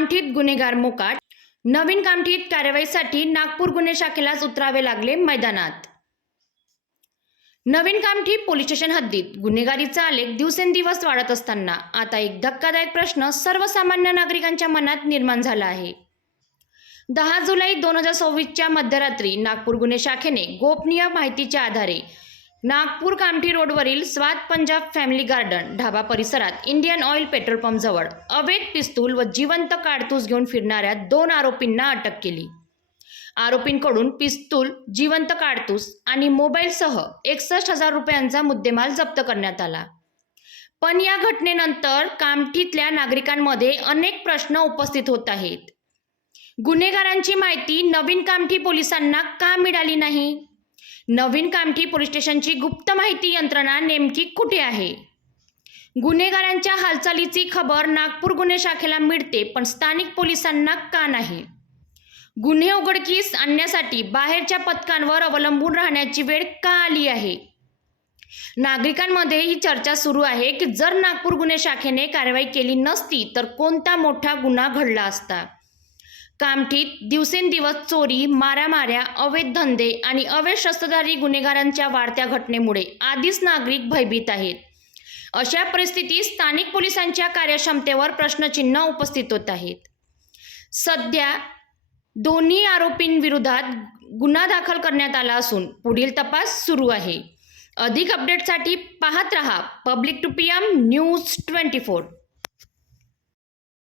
कामठीत गुन्हेगार मोकाट. नवीन कामठीत कारवाईसाठी नागपूर गुन्हे शाखेलाच उतरावे लागले मैदानात. नवीन कामठी पोलीस स्टेशन हद्दीत गुन्हेगारीचा आलेख दिवसेंदिवस वाढत असताना आता एक धक्कादायक प्रश्न सर्वसामान्य नागरिकांच्या मनात निर्माण झाला आहे. 10 जुलै 2024च्या मध्यरात्री नागपूर गुन्हे शाखेने गोपनीय माहितीच्या आधारे नागपूर कामठी रोडवरील स्वात पंजाब फॅमिली गार्डन ढाबा परिसरात इंडियन ऑइल पेट्रोल पंप जवळ अवैध पिस्तूल व जिवंत काडतूस घेऊन फिरणाऱ्या 2 आरोपींना अटक केली. आरोपींकडून पिस्तूल, जिवंत काडतूस आणि मोबाईलसह 61,000 रुपयांचा मुद्देमाल जप्त करण्यात आला. पण या घटनेनंतर कामठीतल्या नागरिकांमध्ये अनेक प्रश्न उपस्थित होत आहेत. गुन्हेगारांची माहिती नवीन कामठी पोलिसांना का मिळाली नाही? नवीन कामठी पोलीस स्टेशनची गुप्त माहिती यंत्रणा नेमकी कुठे आहे? गुन्हेगारांच्या हालचालीची खबर नागपूर गुन्हे शाखेला मिळते पण स्थानिक पोलिसांना का नाही? गुन्हे उघडकीस आणण्यासाठी बाहेरच्या पथकांवर अवलंबून राहण्याची वेळ का आली आहे? नागरिकांमध्ये ही चर्चा सुरू आहे की जर नागपूर गुन्हे शाखेने कारवाई केली नसती तर कोणता मोठा गुन्हा घडला असता. कामठीत दिवसेंदिवस चोरी, मारामाऱ्या, अवैध धंदे आणि अवैध शस्त्रधारी गुन्हेगारांच्या वाढत्या घटनेमुळे आधीच नागरिक भयभीत आहेत. अशा परिस्थितीत स्थानिक पोलिसांच्या कार्यक्षमतेवर प्रश्नचिन्ह उपस्थित होत आहेत. सध्या दोन्ही आरोपींविरोधात गुन्हा दाखल करण्यात आला असून पुढील तपास सुरू आहे. अधिक अपडेटसाठी पाहत रहा पब्लिक टू PM न्यूज 24.